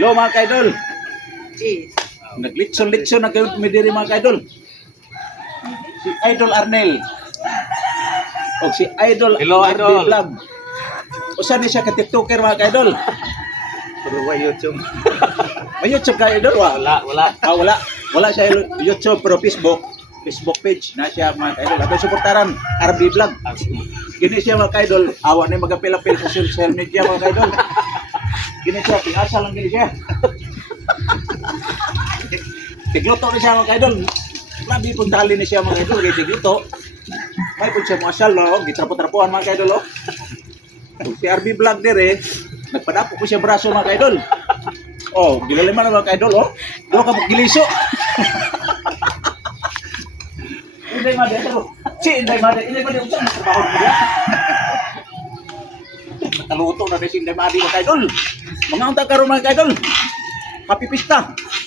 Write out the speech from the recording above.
Lo mga kaidol. Cheese. Naglitson-litson na kayo kumidiri mga kaidol. Si Idol Arnel. O si Idol Hello, RB Idol. Vlog. Usa ni siya ka TikToker mga kaidol. Pero ba YouTube? May YouTube ka idol wa? Wala. Wala. Wala siya YouTube pero Facebook page na siya mga kaidol. Ato suportaran RB Vlog. Gini siya mga kaidol. Awa na magapil-apil sa social media mga kaidol. Gini siya, pinasa lang gini siya. Tigluto na siya mga kaidol. Labi pong dali na siya mga kaidol. Kaya tigluto. May po siya mga asal, no? Gitrapo-trapuan mga kaidol, oh. Si RB Vlog dire, nagpadapo ko siya braso mga kaidol. Oh, gilaliman na mga kaidol, oh. Doon ka magiliso. Inday madi, ito. Si Inday madi, usan na trabaho mo yan. Nakaluto na rin si Inday madi mga kaidol. Mga unta karon mga kaidol. Happy pista.